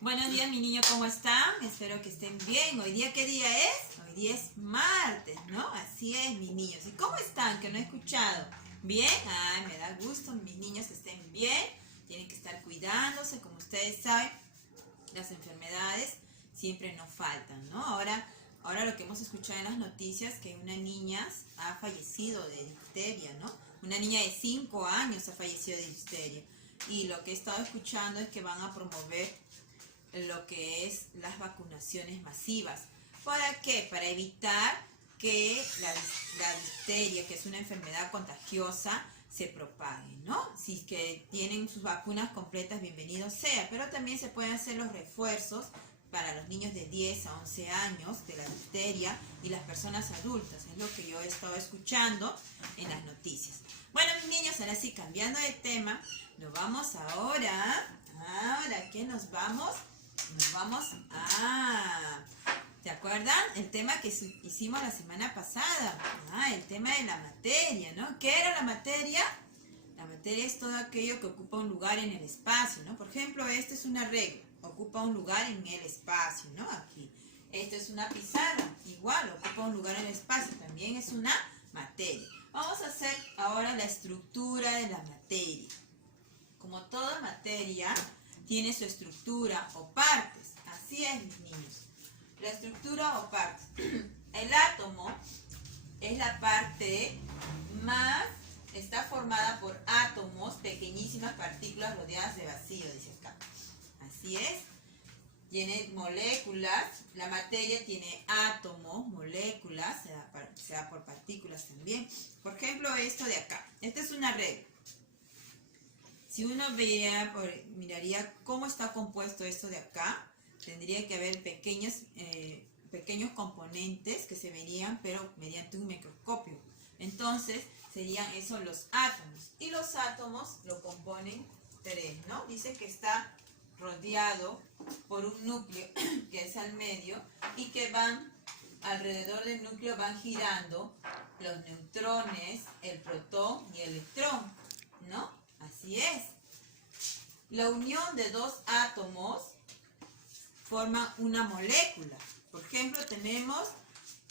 Buenos días, mi niño, ¿cómo están? Espero que estén bien. ¿Hoy día qué día es? Hoy día es martes, ¿no? Así es, mis niños. ¿Y cómo están? Que no he escuchado. ¿Bien? Ay, me da gusto, mis niños estén bien. Tienen que estar cuidándose, como ustedes saben. Las enfermedades siempre nos faltan, ¿no? Ahora lo que hemos escuchado en las noticias, que una niña ha fallecido de difteria, ¿no? Una niña de 5 años ha fallecido de difteria. Y lo que he estado escuchando es que van a promover lo que es las vacunaciones masivas. ¿Para qué? Para evitar que la difteria, que es una enfermedad contagiosa, se propague, ¿no? Si es que tienen sus vacunas completas, bienvenido sea, pero también se pueden hacer los refuerzos para los niños de 10 a 11 años de la difteria y las personas adultas, es lo que yo he estado escuchando en las noticias. Bueno, mis niños, ahora sí, cambiando de tema, nos vamos ahora, ¿qué nos vamos? Nos vamos a... ¿Se acuerdan? El tema que hicimos la semana pasada. El tema de la materia, ¿no? ¿Qué era la materia? La materia es todo aquello que ocupa un lugar en el espacio, ¿no? Por ejemplo, esta es una regla. Ocupa un lugar en el espacio, ¿no? Aquí. Esta es una pizarra. Igual, ocupa un lugar en el espacio. También es una materia. Vamos a hacer ahora la estructura de la materia. Como toda materia, tiene su estructura o partes. Así es, mis niños. La estructura o partes. El átomo es la parte más... Está formada por átomos, pequeñísimas partículas rodeadas de vacío, dice acá. Así es. Tiene moléculas. La materia tiene átomos, moléculas, se da por partículas también. Por ejemplo, esto de acá. Esta es una regla. Si uno miraría cómo está compuesto esto de acá, tendría que haber pequeños componentes que se verían, pero mediante un microscopio. Entonces, serían esos los átomos. Y los átomos lo componen 3, ¿no? Dice que está rodeado por un núcleo, que es al medio, y que van alrededor del núcleo, van girando los neutrones, el protón y el electrón, ¿no? Así es. La unión de dos átomos forma una molécula. Por ejemplo, tenemos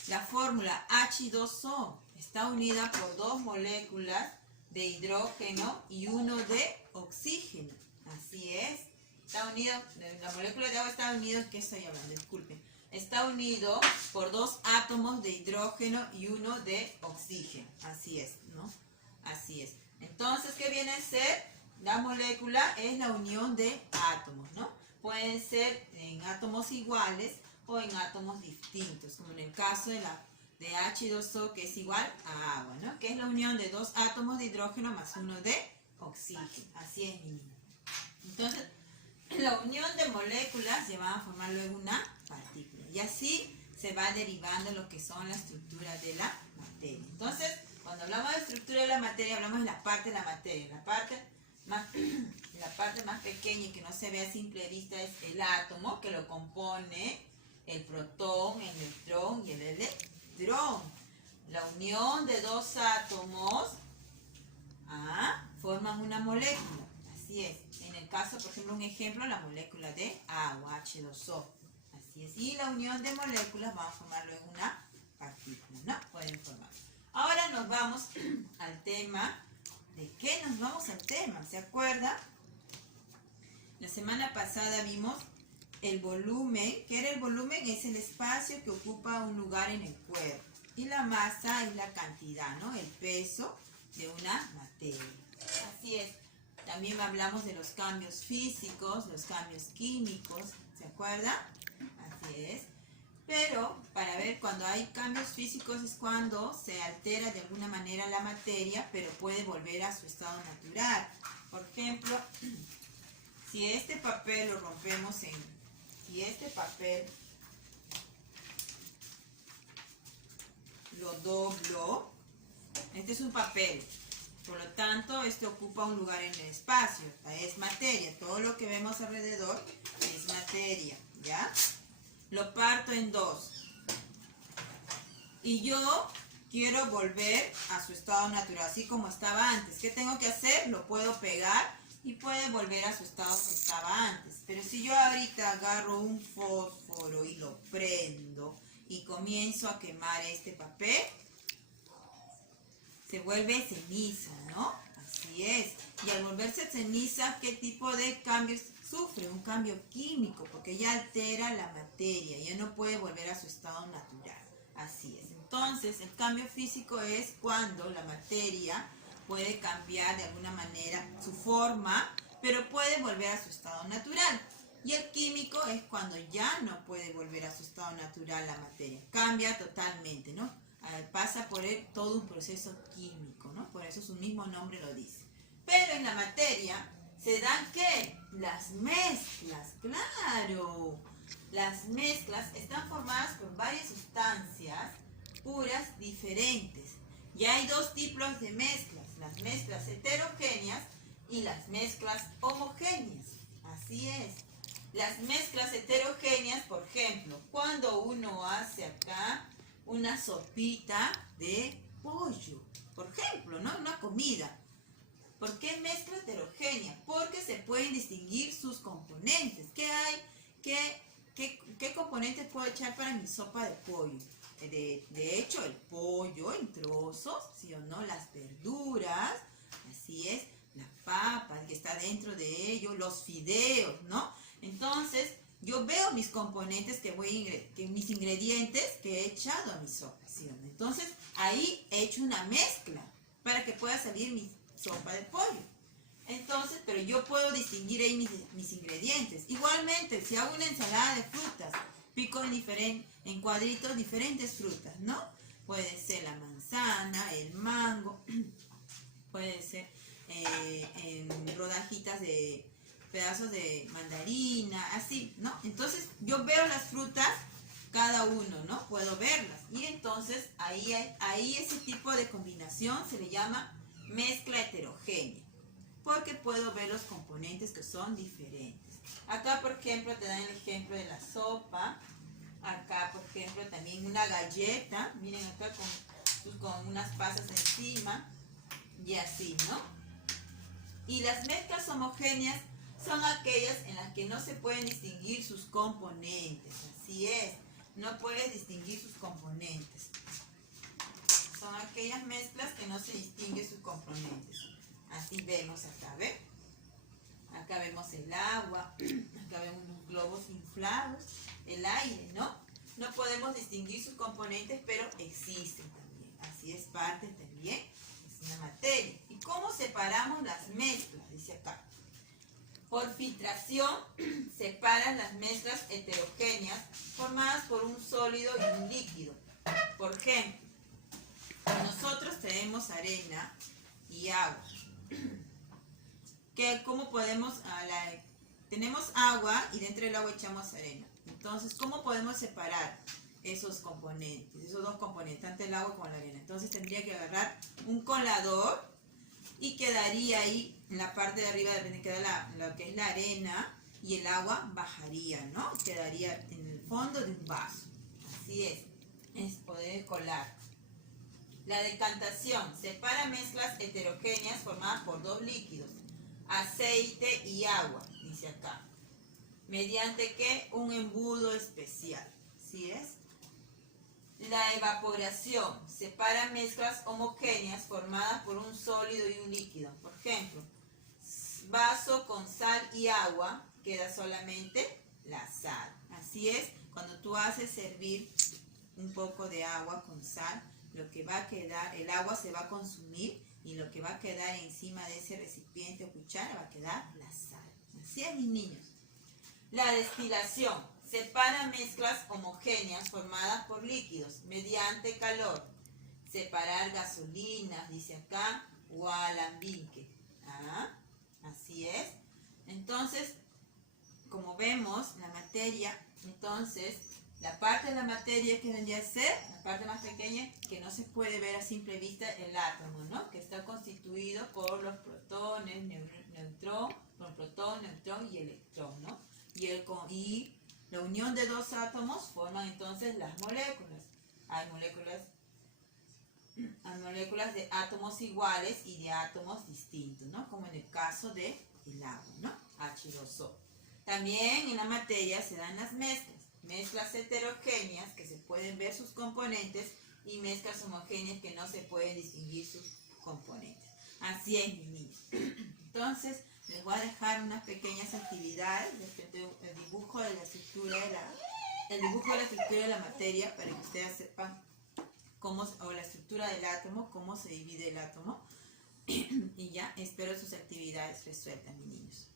la fórmula H2O. Está unida por dos moléculas de hidrógeno y uno de oxígeno. Así es. Está unido, la molécula de agua está unida, ¿qué estoy hablando? Disculpen. Está unido por dos átomos de hidrógeno y uno de oxígeno. Así es, ¿no? Así es. Entonces, ¿qué viene a ser? La molécula es la unión de átomos, ¿no? Pueden ser en átomos iguales o en átomos distintos, como en el caso de H2O, que es igual a agua, ¿no? Que es la unión de dos átomos de hidrógeno más uno de oxígeno. Así es, mi niño. Entonces, la unión de moléculas lleva a formar luego una partícula. Y así se va derivando lo que son las estructuras de la materia. Entonces, cuando hablamos de estructura de la materia, hablamos de la parte de la materia. La parte más pequeña y que no se ve a simple vista es el átomo, que lo compone el protón, el neutrón y el electrón. La unión de dos átomos forman una molécula. Así es. En el caso, por ejemplo, un ejemplo, la molécula de agua, H2O. Así es. Y la unión de moléculas va a formar luego una partícula, ¿no? Pueden formar. Ahora nos vamos al tema. ¿De qué nos vamos al tema? ¿Se acuerda? La semana pasada vimos el volumen. ¿Qué era el volumen? Es el espacio que ocupa un lugar en el cuerpo. Y la masa es la cantidad, ¿no? El peso de una materia. Así es. También hablamos de los cambios físicos, los cambios químicos. ¿Se acuerda? Así es. Pero para ver cuando hay cambios físicos es cuando se altera de alguna manera la materia, pero puede volver a su estado natural. Por ejemplo, si este papel lo rompemos y este papel lo doblo, este es un papel, por lo tanto este ocupa un lugar en el espacio, es materia, todo lo que vemos alrededor es materia, ¿ya? Lo parto en dos. Y yo quiero volver a su estado natural, así como estaba antes. ¿Qué tengo que hacer? Lo puedo pegar y puede volver a su estado que estaba antes. Pero si yo ahorita agarro un fósforo y lo prendo y comienzo a quemar este papel, se vuelve ceniza, ¿no? Así es. Y al volverse ceniza, ¿qué tipo de cambios sufre? Un cambio químico, porque ya altera la materia, ya no puede volver a su estado natural. Así es. Entonces, el cambio físico es cuando la materia puede cambiar de alguna manera su forma, pero puede volver a su estado natural. Y el químico es cuando ya no puede volver a su estado natural la materia. Cambia totalmente, ¿no? Pasa por todo un proceso químico, ¿no? Por eso su mismo nombre lo dice. Pero en la materia se dan, ¿qué? Las mezclas, claro. Las mezclas están formadas por varias sustancias puras diferentes. Y hay dos tipos de mezclas, las mezclas heterogéneas y las mezclas homogéneas. Así es. Las mezclas heterogéneas, por ejemplo, cuando uno hace acá una sopita de pollo, por ejemplo, ¿no? Una comida. ¿Por qué mezcla heterogénea? Porque se pueden distinguir sus componentes. ¿Qué hay? ¿Qué componentes puedo echar para mi sopa de pollo? De hecho, el pollo en trozos, ¿sí o no? Las verduras, así es, la papa que está dentro de ello, los fideos, ¿no? Entonces, yo veo mis componentes mis ingredientes que he echado a mi sopa, ¿sí o no? Entonces, ahí he hecho una mezcla para que pueda salir mi sopa de pollo. Entonces, pero yo puedo distinguir ahí mis ingredientes. Igualmente, si hago una ensalada de frutas, pico en cuadritos diferentes frutas, ¿no? Puede ser la manzana, el mango, puede ser en rodajitas de pedazos de mandarina, así, ¿no? Entonces, yo veo las frutas, cada uno, ¿no? Puedo verlas. Y entonces, ahí ese tipo de combinación se le llama mezcla heterogénea, porque puedo ver los componentes que son diferentes. Acá, por ejemplo, te dan el ejemplo de la sopa. Acá, por ejemplo, también una galleta. Miren acá con unas pasas encima. Y así, ¿no? Y las mezclas homogéneas son aquellas en las que no se pueden distinguir sus componentes. Así es, no puedes distinguir sus componentes. Son aquellas mezclas que no se distinguen sus componentes. Así vemos acá, ¿ven? Acá vemos el agua, acá vemos los globos inflados, el aire, ¿no? No podemos distinguir sus componentes, pero existen también. Así es parte también, es una materia. ¿Y cómo separamos las mezclas? Dice acá. Por filtración, separan las mezclas heterogéneas formadas por un sólido y un líquido. Por ejemplo, nosotros tenemos arena y agua. ¿Cómo podemos? Tenemos agua y dentro del agua echamos arena. Entonces, ¿cómo podemos separar esos componentes, esos dos componentes, tanto el agua como la arena? Entonces tendría que agarrar un colador y quedaría ahí en la parte de arriba, queda lo que es la arena, y el agua bajaría, ¿no? Quedaría en el fondo de un vaso. Así es poder colar. La decantación separa mezclas heterogéneas formadas por dos líquidos, aceite y agua, dice acá. ¿Mediante qué? Un embudo especial. ¿Sí es? La evaporación separa mezclas homogéneas formadas por un sólido y un líquido. Por ejemplo, vaso con sal y agua, queda solamente la sal. Así es, cuando tú haces hervir un poco de agua con sal, lo que va a quedar, el agua se va a consumir y lo que va a quedar encima de ese recipiente o cuchara va a quedar la sal. Así es, mis niños. La destilación separa mezclas homogéneas formadas por líquidos mediante calor. Separar gasolinas, dice acá, o alambique. Así es. Entonces, como vemos, la materia, entonces, la parte de la materia que vendría a ser, la parte más pequeña, que no se puede ver a simple vista, el átomo, ¿no? Que está constituido por los protones, por protón, neutrón y electrón, ¿no? Y la unión de dos átomos forman entonces las moléculas. Hay moléculas de átomos iguales y de átomos distintos, ¿no? Como en el caso de el agua, ¿no? H2O. También en la materia se dan las mezclas heterogéneas que se pueden ver sus componentes y mezclas homogéneas que no se pueden distinguir sus componentes. Así es, mis niños. Entonces, les voy a dejar unas pequeñas actividades, el dibujo de la estructura de la materia para que ustedes sepan o la estructura del átomo, cómo se divide el átomo. Y ya, espero sus actividades resueltas, mis niños.